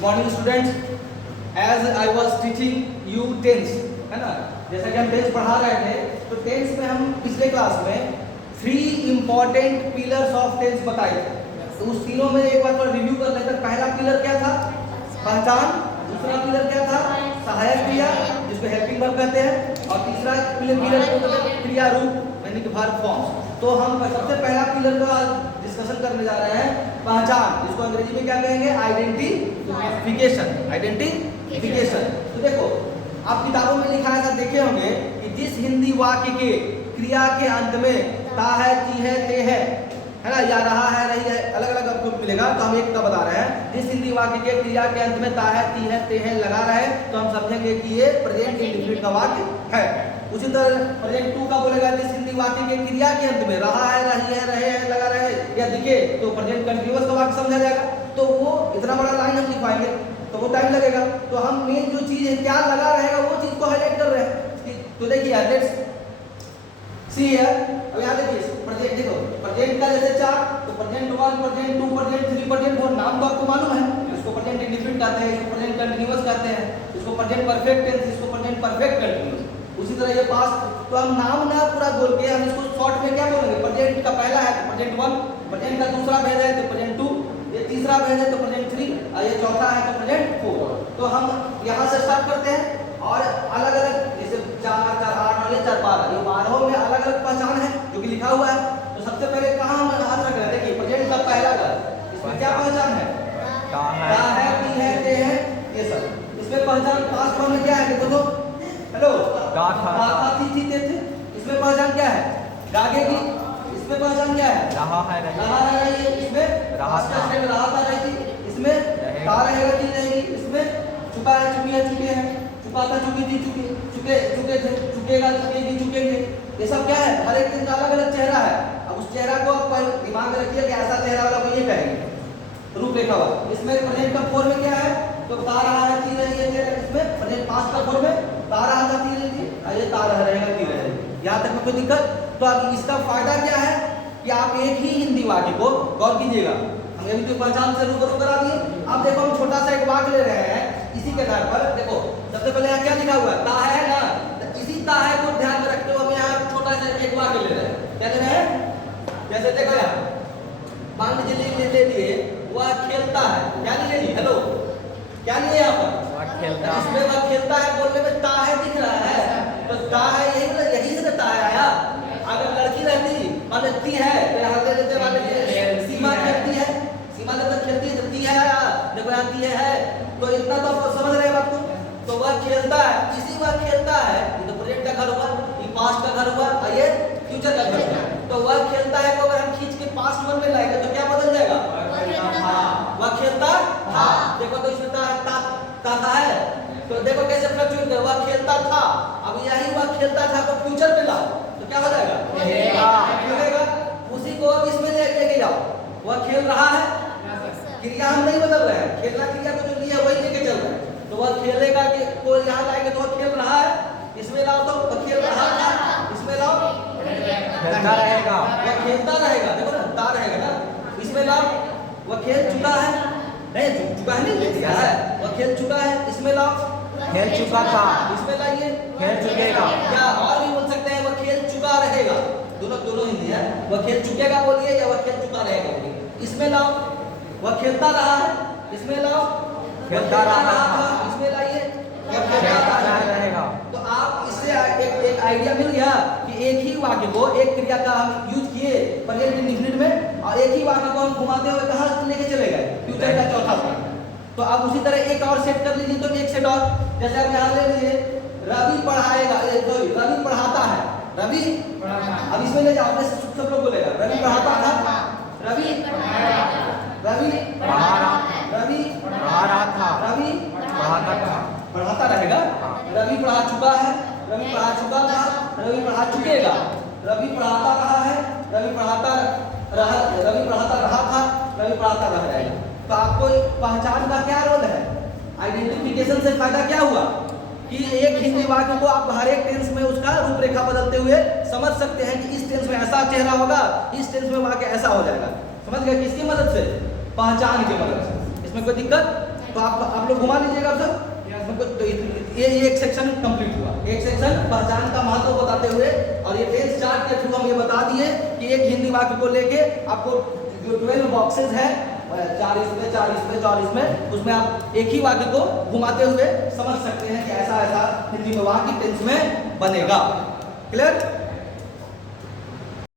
Good morning students, as I was teaching you tense, है ना, जैसा कि हम टेंस पढ़ा रहे थे, तो टेंस में हम पिछले क्लास में 3 इंपॉर्टेंट पिलर्स ऑफ टेंस बताए थे। तो उस तीनों में एक बार थोड़ा रिव्यू कर लेते हैं। पहला पिलर क्या था? पहचान। दूसरा पिलर क्या था? सहायक क्रिया, जिसको हेल्पिंग वर्ब कहते हैं। और तीसरा पिलर क्रिया रूप, यानी कि वर्ब फॉर्म्स। तो हम सबसे पहला पिलर का डिस्कशन करने जा रहे हैं, पहचान, जिसको अंग्रेजी में क्या कहेंगे? आइडेंटिफिकेशन। आइडेंटिफिकेशन। तो देखो, आप किताबों में लिखा है, देखे होंगे कि जिस हिंदी वाक्य के क्रिया के अंत में ता है, ती है, ते है ना, या रहा है, रही है, अलग अलग आपको मिलेगा। तो हम एक का बता रहे हैं, जिस हिंदी वाक्य के क्रिया के अंत में ता है, ती है, ते है लगा रहे हैं, तो हम समझेंगे कि ये प्रेजेंट इंडेफिनिट का वाक्य है। उसी तरह प्रेजेंट टू का बोलेगा, जिस हिंदी वाक्य के क्रिया के अंत में रहा है, रही है, रहे हैं लगा रहे या दिखे, तो प्रेजेंट कंटीन्यूअस का वाक्य समझा जाएगा। तो वो इतना बड़ा लाइन हम लिखवाएंगे तो वो टाइम लगेगा। तो हम मेन जो चीज है, क्या लगा रहेगा, वो चीज को हाईलाइट कर रहे हैं। तो देखिए, लेट्स सी हियर, अब यहाँ देखिए प्रेजेंट, देखो प्रेजेंट का जैसे चार्ट, तो प्रेजेंट 1, प्रेजेंट 2, प्रेजेंट 3, प्रेजेंट 4, नाम तो आपको मालूम है। इसको प्रेजेंट इंडेफिनिट कहते हैं, इसको प्रेजेंट कंटीन्यूअस कहते हैं, इसको प्रेजेंट परफेक्ट टेंस, इसको प्रेजेंट परफेक्ट कंटीन्यूअस। उसी तरह ये पास्ट। तो हम नाम ना पूरा बोल के हम इसको शॉर्ट में क्या बोलेंगे? प्रेजेंट का पहला है तो प्रेजेंट 1, प्रेजेंट का दूसरा भेज है तो प्रेजेंट 2, ये तीसरा भेज है तो प्रेजेंट 3, और ये चौथा है तो प्रेजेंट 4। तो हम यहाँ से स्टार्ट करते हैं और अलग अलग, जैसे 4, 4, 8 और ये 4, 12, ये 12 में अलग अलग पहचान है जो कि लिखा हुआ है। तो सबसे पहले कहाँ हम हाथ रख रहे हैं? देखिए प्रेजेंट का पहला का, इसमें क्या पहचान है? ता है, ती है, ते है, ये सब। इसमें पहचान पास्ट फॉर्म में क्या है? देखो तो, हेलो, ता था, थी, ते थे। इसमें पहचान क्या है? गागे की। इसमें पहचान क्या है? रहा है, रही है। इसमें रहा था, रही थी। इसमें ता रहेगा, ती रहेगी। इसमें चुका है, चुकी है, चुके हैं, चुका था, चुकी थी, चुके थे, चुकेगा, चुकेगी, चुकेंगे। ये सब क्या है? हर एक दिन का अलग अलग चेहरा है। अब उस चेहरा को आप दिमाग में रखिए कि ऐसा चेहरा वाला को ये कहेंगे, रूपरेखा वाला। इसमें प्रेजेंट का फॉर्म में क्या है? तो ता रहा है, ती रही है। इसमें प्रेजेंट पास्ट का फॉर्म में ता रहा था, ती रही थी, और ये ता रहेगा, ती रहेगी। यहाँ तक में कोई दिक्कत? तो अब इसका फायदा क्या है कि आप एक ही हिंदी वाक्य को गौर कीजिएगा। हमने अभी तो पहचान से रूबरू करा दिए। अब देखो, हम छोटा सा एक वाक्य ले रहे हैं, इसी के आधार पर देखो, सबसे पहले यहाँ क्या लिखा हुआ है? ता है ना, तो इसी ता है को ध्यान में रखते हुए हम यहाँ छोटा सा एक वाक्य ले रहे हैं। क्या ले रहे हैं? जैसे देखो यहाँ, मान लीजिए ले लिए, वह खेलता है, क्या लिए जी? हेलो, क्या लिए यहाँ पर? खेलता। इसमें वह खेलता है बोलने में ता है दिख रहा है, तो ता है, यही से ता है आया। अगर लड़की रहती, मान लेती है, तो यहाँ ले लेते, मान लीजिए सीमा खेलती है, सीमा जब तक खेलती है, जब ती है, देखो यहाँ ती है, तो इतना तो आप समझ रहे हैं बात को। तो वह खेलता है, इसी वह खेलता है, ये तो प्रेजेंट का घर हुआ, ये पास्ट का घर हुआ, और ये फ्यूचर का घर हुआ। तो वह खेलता है को अगर हम खींच के पास्ट वन में लाएंगे तो क्या बदल जाएगा? वह खेलता था। देखो तो इसमें था है, तो देखो कैसे फ्लक्चुएट कर, वह खेलता था, अब यही वह खेलता था को फ्यूचर में लाओ तो क्या हो जाएगा? खेलेगा। उसी को अब इसमें लेके जाओ, वह खेल रहा है, क्रिया हम नहीं बदल रहे हैं, खेलना क्रिया को जो लिया वही लेके चल रहे हैं। तो वह खेलेगा कि को यहाँ लाएंगे तो वह खेल रहा है, इसमें लाओ तो वह खेल रहा था, इसमें लाओ खेलता रहेगा, वह खेलता रहेगा। देखो ना, ता रहेगा ना, इसमें लाओ वह खेल चुका है, नहीं चुका है, नहीं दिया है, वह खेल चुका है, इसमें लाओ खेल चुका था, इसमें लाइए खेल चुकेगा। क्या और भी बोल सकते हैं? वह खेल चुका रहेगा, दोनों हिंदी है। वह खेल चुकेगा बोलिए या वह खेल चुका रहेगा बोलिए। इसमें लाओ वह खेलता रहा है, इसमें लाओ खेलता रहा था, इसमें लाइए वह खेलता रहेगा। तो आप इससे एक आइडिया मिल गया कि एक ही वाक्य को, एक क्रिया का हम यूज किए प्रेजेंट इंडेफिनिट में, और एक ही वाक्य को हम घुमाते हुए कहाँ लेके चले गए? फ्यूचर का चौथा पार्ट। तो अब उसी तरह एक और सेट कर लीजिए, तो एक सेट और, जैसे आप यहाँ ले लीजिए, रवि पढ़ाएगा, रवि पढ़ाता है, रवि अब इसमें ले जाओ, सब लोग बोलेगा रवि पढ़ाता था, रवि पढ़ा रहा था, रवि पढ़ाता रहेगा, रवि पढ़ा चुका है, रवि पढ़ा चुका था, रवि पढ़ा चुकेगा, रवि पढ़ाता रहा है, रवि पढ़ाता रहा था, रवि पढ़ाता रह जाएगा। तो आपको पहचान का क्या रोल है? आइडेंटिफिकेशन से फायदा क्या हुआ कि एक हिंदी वाक्य को आप हर एक टेंस में उसका रूपरेखा बदलते हुए समझ सकते हैं कि इस टेंस में ऐसा चेहरा होगा, इस टेंस में वाक्य ऐसा हो जाएगा। समझ गए? किसकी मदद से? पहचान की मदद से। इसमें कोई दिक्कत तो आप लोग घुमा लीजिएगा आप सब। तो ये एक सेक्शन कंप्लीट हुआ, एक सेक्शन पहचान का महत्व बताते हुए, और ये टेंस चार्ट के थ्रू हम ये बता दिए कि एक हिंदी वाक्य को लेके आपको जो 12 बॉक्सेस है 40 में 40 में 40 में, उसमें आप एक ही वाक्य को घुमाते हुए समझ सकते हैं कि ऐसा ऐसा हिंदी में वाक्य टेंस में बनेगा। क्लियर?